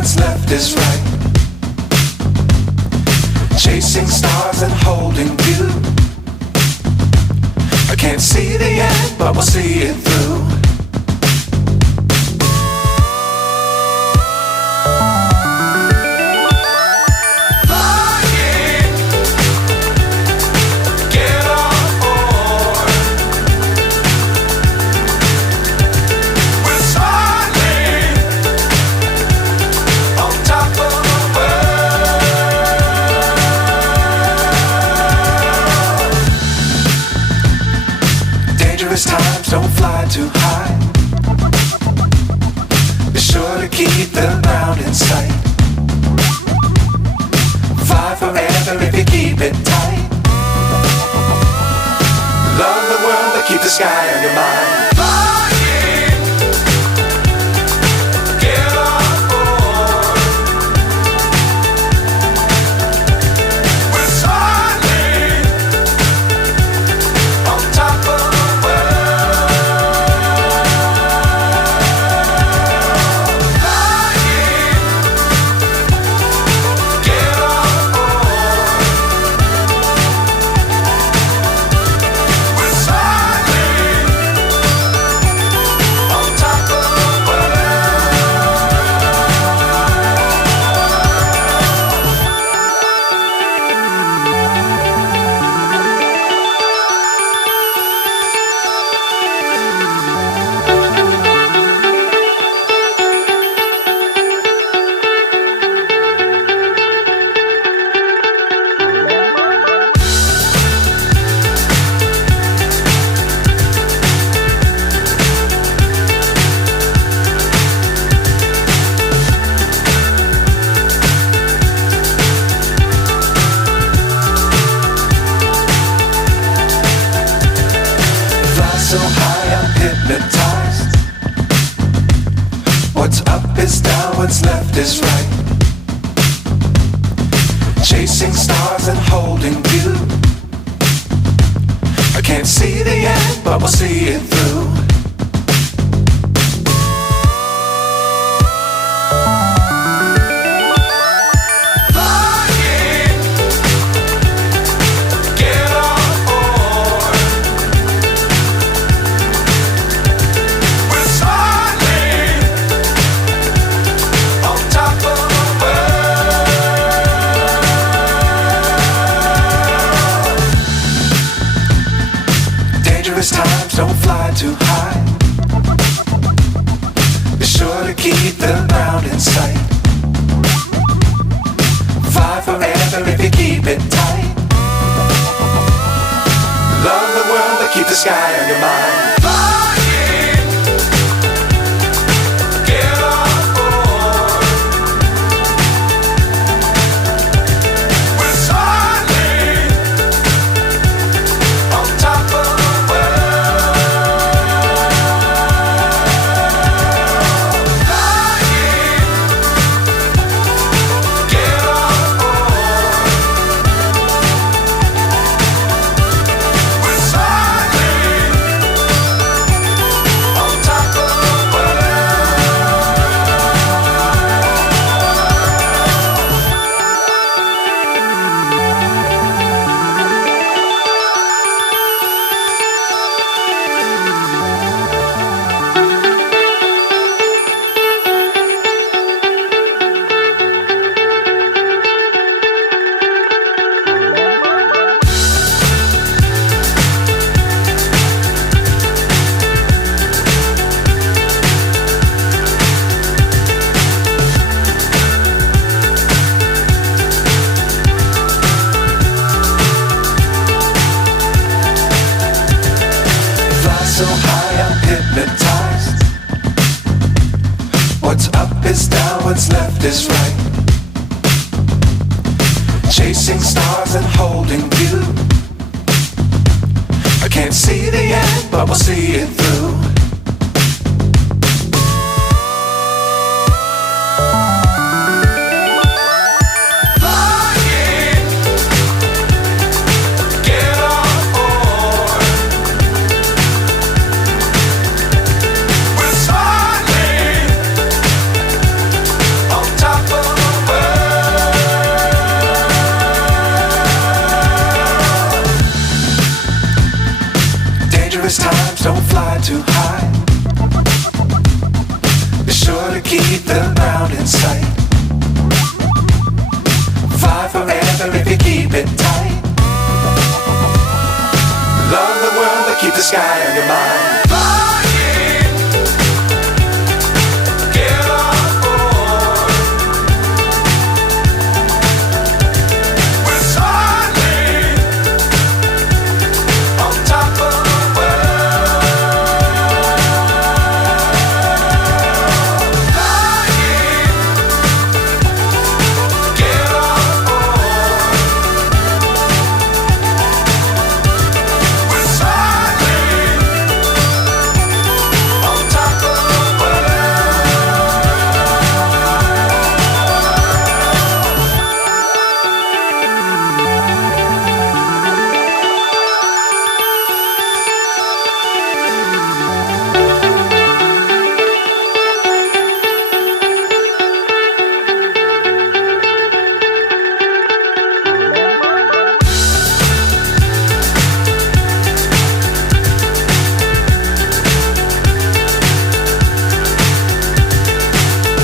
what's left is right. Chasing stars and holding you. I can't see the end, but we'll see it through. Times don't fly too high. Be sure to keep the ground in sight. Fly forever if you keep it tight. Love the world but keep the sky on your mind. So high I'm hypnotized. What's up is down, what's left is right. Chasing stars and holding you. I can't see the end, but we'll see it through. Times don't fly too high. Be sure to keep the ground in sight. Fly forever if you keep it tight. Love the world but keep the sky on your mind. So high I'm hypnotized. What's up is down, what's left is right. Chasing stars and holding you. I can't see the end, but we'll see it through. Top the ground in sight. Fly forever if you keep it tight. Love the world but keep the sky on your mind.